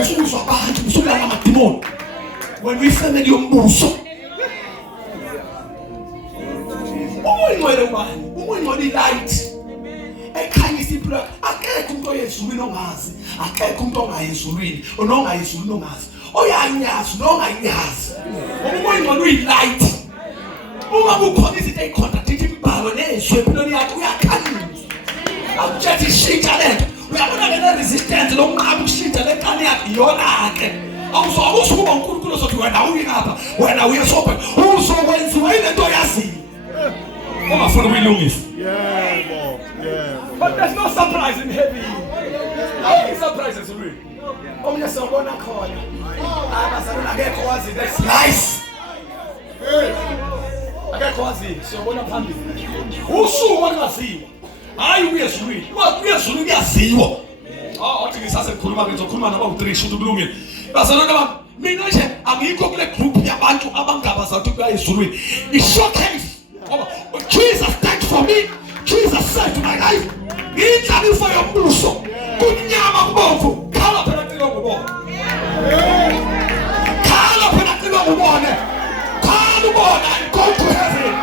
usuzwa abantu usubulala amadimoni when we family yombuso. Umuyingcwele ubani? Umuyingcwele light ekhanyisa impilo. Akekho umuntu oyezulwini ongazi, akekho umuntu ongayezulwini onongayezulwini ongazi, oyanyazi nongayanyazi. Umuyingcwele uyilight. Uma kukhona izinto ezicontradict imibhalo nezwe empilweni yakho uyakhanyisa. Awujethi shintsha lento. Uyabona le resistance lokunqaba ukushintsha le nkani yakho iyona ke. Awuzokuba uNkulunkulu ozothi wena uyingapha, wena uyesobha. Uzokwenziwa ilento yaziyo. Ungafuna ukuyilungisa. Yebo. But there's no surprise in heaven. How many surprises are real? Omnye siyabona khona. Abazalwana akekho wazi that's nice. Akekho wazi siyabona phambili. Usuku olungaziwa. Hayi uyezulwini. Uyezulwini kuyaziwa. Athi ngisase ngikhuluma ngizokhuluma naba u3 shoot kulungile. Bazalwana bami, mina nje angikho kule group yabantu abangabaza ukuthi kuyayizulwini. I-showcase. Jesus died for me. Jesus saved my life. Inhlaniso yombuso. Kunyama kubomvu. Khala phela qilo ngubone. Khala phela qilo ngubone. Khala ubone and go to heaven.